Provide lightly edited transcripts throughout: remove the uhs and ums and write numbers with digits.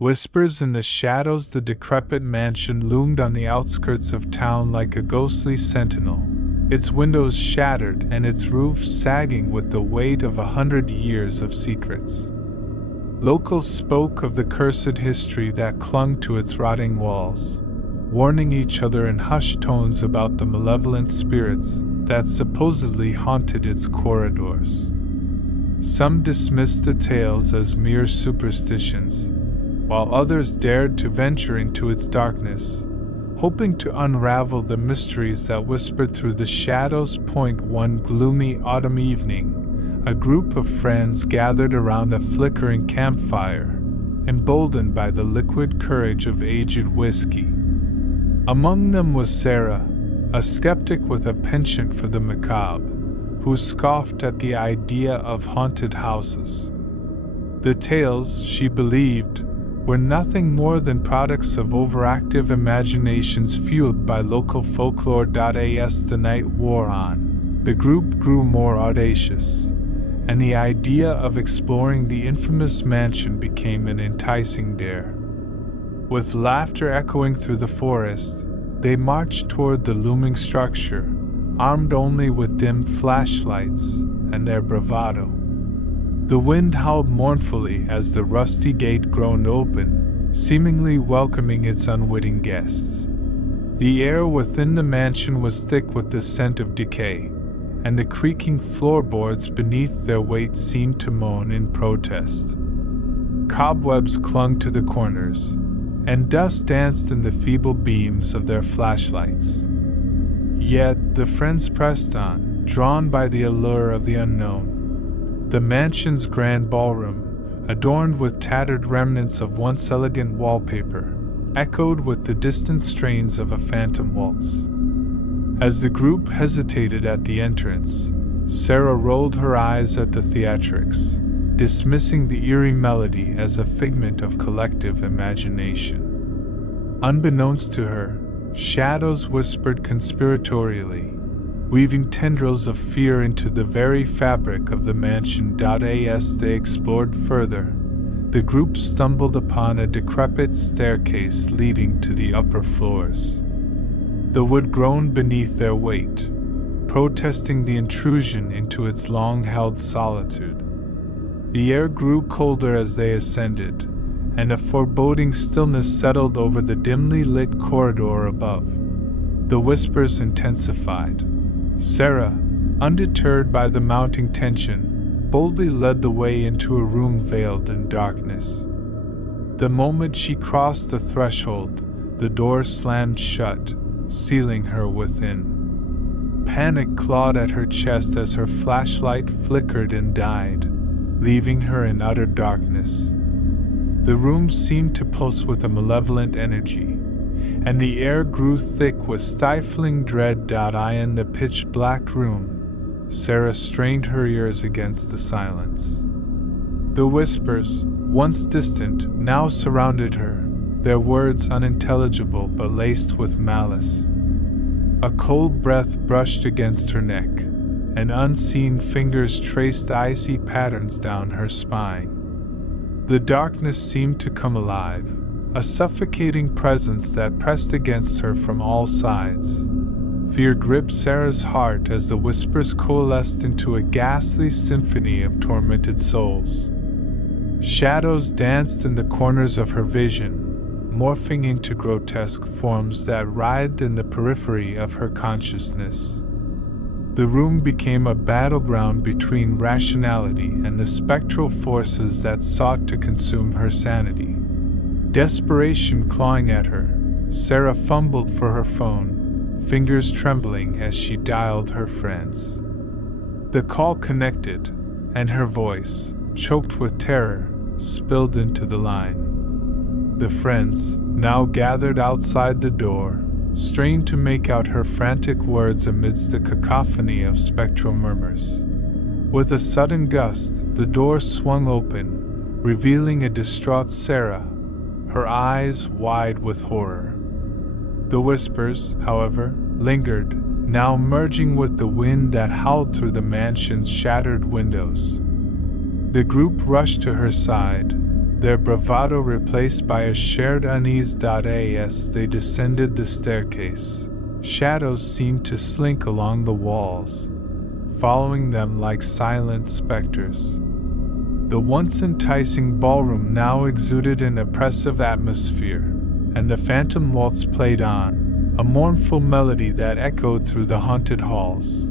Whispers in the shadows. The decrepit mansion loomed on the outskirts of town like a ghostly sentinel, its windows shattered and its roof sagging with the weight of 100 years of secrets. Locals spoke of the cursed history that clung to its rotting walls, warning each other in hushed tones about the malevolent spirits that supposedly haunted its corridors. Some dismissed the tales as mere superstitions, while others dared to venture into its darkness, hoping to unravel the mysteries that whispered through the shadows. One gloomy autumn evening, a group of friends gathered around a flickering campfire, emboldened by the liquid courage of aged whiskey. Among them was Sarah, a skeptic with a penchant for the macabre, who scoffed at the idea of haunted houses. The tales, she believed, were nothing more than products of overactive imaginations fueled by local folklore. As the night wore on, the group grew more audacious, and the idea of exploring the infamous mansion became an enticing dare. With laughter echoing through the forest, they marched toward the looming structure, armed only with dim flashlights and their bravado. The wind howled mournfully as the rusty gate groaned open, seemingly welcoming its unwitting guests. The air within the mansion was thick with the scent of decay, and the creaking floorboards beneath their weight seemed to moan in protest. Cobwebs clung to the corners, and dust danced in the feeble beams of their flashlights. Yet the friends pressed on, drawn by the allure of the unknown. The mansion's grand ballroom, adorned with tattered remnants of once elegant wallpaper, echoed with the distant strains of a phantom waltz. As the group hesitated at the entrance, Sarah rolled her eyes at the theatrics, dismissing the eerie melody as a figment of collective imagination. Unbeknownst to her, shadows whispered conspiratorially, weaving tendrils of fear into the very fabric of the mansion. As they explored further, the group stumbled upon a decrepit staircase leading to the upper floors. The wood groaned beneath their weight, protesting the intrusion into its long-held solitude. The air grew colder as they ascended, and a foreboding stillness settled over the dimly lit corridor above. The whispers intensified. Sarah, undeterred by the mounting tension, boldly led the way into a room veiled in darkness. The moment she crossed the threshold, the door slammed shut, sealing her within. Panic clawed at her chest as her flashlight flickered and died, leaving her in utter darkness. The room seemed to pulse with a malevolent energy, and the air grew thick with stifling dread. In the pitch-black room, Sarah strained her ears against the silence. The whispers, once distant, now surrounded her, their words unintelligible but laced with malice. A cold breath brushed against her neck, and unseen fingers traced icy patterns down her spine. The darkness seemed to come alive, a suffocating presence that pressed against her from all sides. Fear gripped Sarah's heart as the whispers coalesced into a ghastly symphony of tormented souls. Shadows danced in the corners of her vision, morphing into grotesque forms that writhed in the periphery of her consciousness. The room became a battleground between rationality and the spectral forces that sought to consume her sanity. Desperation clawing at her, Sarah fumbled for her phone, fingers trembling as she dialed her friends. The call connected, and her voice, choked with terror, spilled into the line. The friends, now gathered outside the door, strained to make out her frantic words amidst the cacophony of spectral murmurs. With a sudden gust, the door swung open, revealing a distraught Sarah, her eyes wide with horror. The whispers, however, lingered, now merging with the wind that howled through the mansion's shattered windows. The group rushed to her side, their bravado replaced by a shared unease. As they descended the staircase, shadows seemed to slink along the walls, following them like silent specters. The once enticing ballroom now exuded an oppressive atmosphere, and the phantom waltz played on, a mournful melody that echoed through the haunted halls.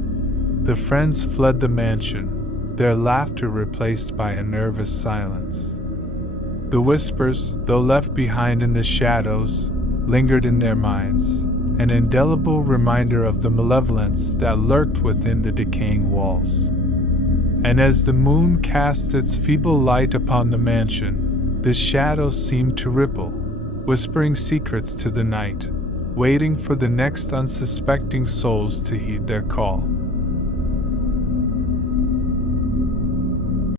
The friends fled the mansion, their laughter replaced by a nervous silence. The whispers, though left behind in the shadows, lingered in their minds, an indelible reminder of the malevolence that lurked within the decaying walls. And as the moon cast its feeble light upon the mansion, the shadows seemed to ripple, whispering secrets to the night, waiting for the next unsuspecting souls to heed their call.